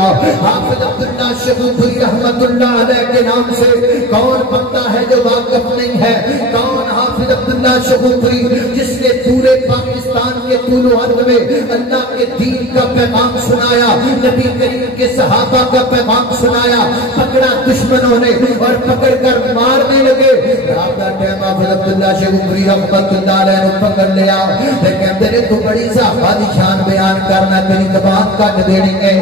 حافظ عبداللہ شگوفری رحمت اللہ علیہ کے نام سے کون بندہ ہے جو واقف نہیں ہے؟ کون حافظ عبداللہ شگوفری جس نے پورے پاکستان کے طول و عرض میں اللہ کے دین کا پیغام سنایا، نبی کریم کے صحابہ کا پیغام سنایا، پکڑا دشمنوں نے اور پکڑ کر مارنے لگے۔ حافظ عبداللہ شگوفری رحمت اللہ علیہ نے پکڑ لیا، لیکن تیرے تو بڑی صحابہ دی شان بیان کرنا، تیری زبان کٹ دینی ہے۔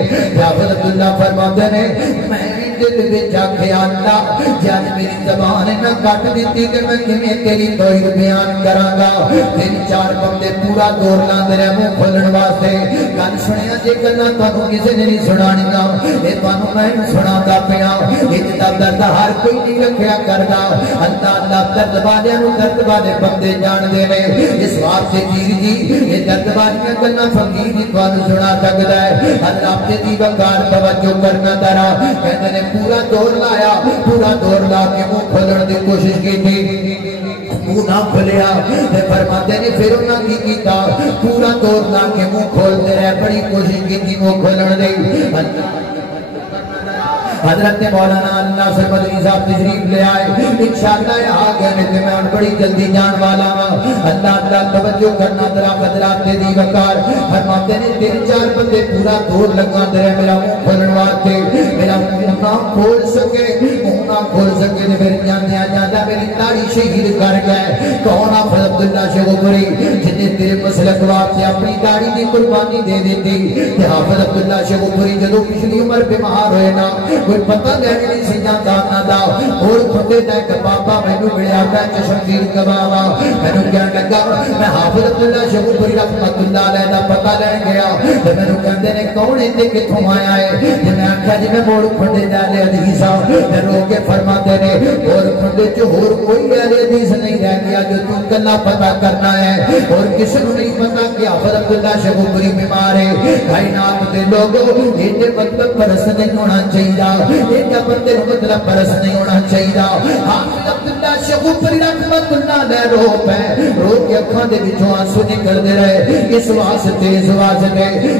حافظ عبداللہ فرماتے نے میں دل وچ آکھیا اللہ جب میری زبان نہ کٹ دیتی تے میں کیویں تیری توحید بیان کراں گا۔ تین چار بندے پورا دور لاندے رہے منہ کھولن واسطے، گل سنیا جے گلاں تانوں کسے نے نہیں سنانیاں، اے تانوں میں سناتا پیا۔ اے درد ہر کوئی نہیں رکھیا کردا، اللہ اللہ درد والے نوں درد والے بندے جان دے نے۔ اس واسطے پیر جی یہ درد والیاں گلاں فقیر ہی تانوں سنا سکدا ہے۔ اللہ تے دی وقار توجہ کرنا ذرا، کہندے نے پورا دور لایا، پورا دور لا کے منہ کھولن دی کوشش کی تھی، منہ نہ کھلیا۔ فرماتے نے پھر انہاں کی کیتا، پورا دور لا کے منہ کھولتے رہے، بڑی کوشش کی تھی منہ کھولن دی۔ حضرت مولانا اللہ سے مدنی صاحب تشریف لے آئے، انشاءاللہ یہاں گئے کہ میں بڑی جلدی جان والا ہوں۔ اللہ اللہ توجہ کرنا ذرا حضرات دی وقار فرماتے نے تین چار بندے پورا دور لگا دے میرا منہ کھولن واسطے، میرا منہ نہ کھول سکے، منہ نہ کھول سکے تے پھر جاندے جاندا میری داڑھی شہید کر گئے۔ کون حافظ عبداللہ شگوفری جن نے تیرے مسلک واسطے اپنی داڑھی دی قربانی دے دیتی۔ تے حافظ عبداللہ شگوفری جدوں پچھلی عمر بیمار ہوئے نا، کوئی پتہ نہیں سی جاندا نہ دا، اور تھوڑے دا کہ بابا مینوں ملیا میں چشمدید گواوا، مینوں کہن لگا میں حافظ عبداللہ شگوفری رحمت اللہ علیہ دا پتہ لین گیا، تے مینوں کہندے نے کون ایتھے کتھوں آیا ہے؟ تے میں آکھیا جی میں موڑ کھڈے دا اہل حدیث ہاں۔ تے رو کے فرماتے نے اور کھڈے چ ہور کوئی اہل حدیث نہیں رہ گیا جو تو کلا پتہ کرنا ہے، اور کسی کو نہیں پتہ کہ حافظ عبداللہ شگوفری بیمار ہے۔ کائنات دے لوگوں ایڈے مطلب پرست نہیں ہونا چاہیے، ایڈا بندے مطلب پرست نہیں ہونا چاہیے۔ حافظ عبداللہ شگوفری رحمت اللہ علیہ رو پہ رو کے اکھاں دے وچوں آنسو نکلدے رہے، اس واسطے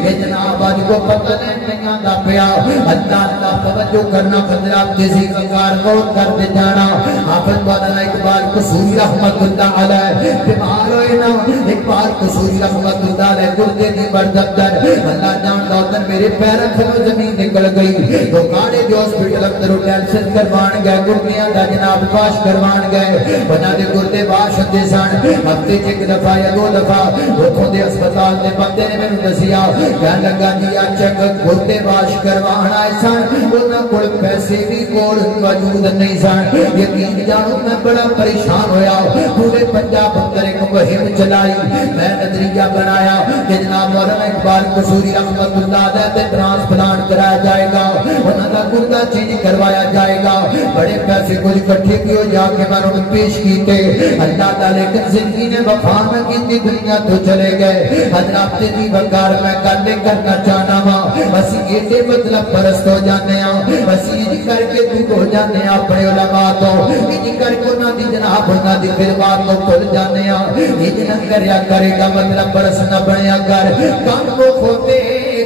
کہ جناب آج کو پتہ نہیں آندا پیا۔ اللہ اللہ توجہ کرنا حضرات کسی وقار غور کر دے جانا۔ حافظ مولانا اقبال قصوری رحمت اللہ علیہ بیمار ہوئے نا، اقبال قصوری رحمت اللہ علیہ گردے دی بردر اللہ جان دوتن میرے پیروں سے زمین نکل گئی، تو کاڑے جو ہاسپٹل اندر ڈیلسس کروان گئے، گردیاں دا جناب واش کروان گئے، بنا دے گردے واش ہوندے سن، ہفتے چ ایک دفعہ یا دو دفعہ اتھوں دے ہسپتال دے بندے نے مینوں دسیا، کہن لگا جی چنگ گردے واش کروان آئے سن، انہاں کول پیسے بھی کول موجود نہیں سن۔ یقین جانو میں بڑا پریشان ہویا، پورے پنجاب اندر ایک مہم چلائی، میں نظریہ بنایا کہ جناب مولانا اقبال قصوری رحمت اللہ علیہ تے ٹرانسپلانٹ کرایا جائے گا، انہاں دا گردہ چینج کروایا جائے گا۔ بڑے پیسے کچھ اکٹھے کیے جا کے میں انہوں نے پیش کیتے، اللہ تعالی لیکن زندگی نے وفا نہ کی، دنیا تو چلے گئے۔ حضرات دی وقار میں گل کرنا چاہنا وا، اسی ایڈے مطلب پرست ہو جانے ہاں، اسی یہ کر کے دور ہو جانے ہاں اپنے علماء تو، یہ کر کے انہاں دی جناب انہاں دی فرمان کو بھول جانے ہاں۔ یہ نہ کریا کرے گا مطلب پرست نہ بنیا کر، کان کو کھوتے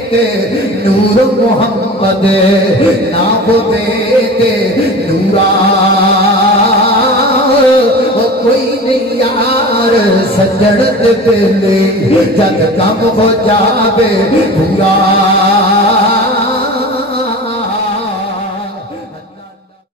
تے نور محمد نہ کھوتے تے نورا، کوئی نہیں یار سجڑ دے پہلے جد کم ہو جاوے پورا۔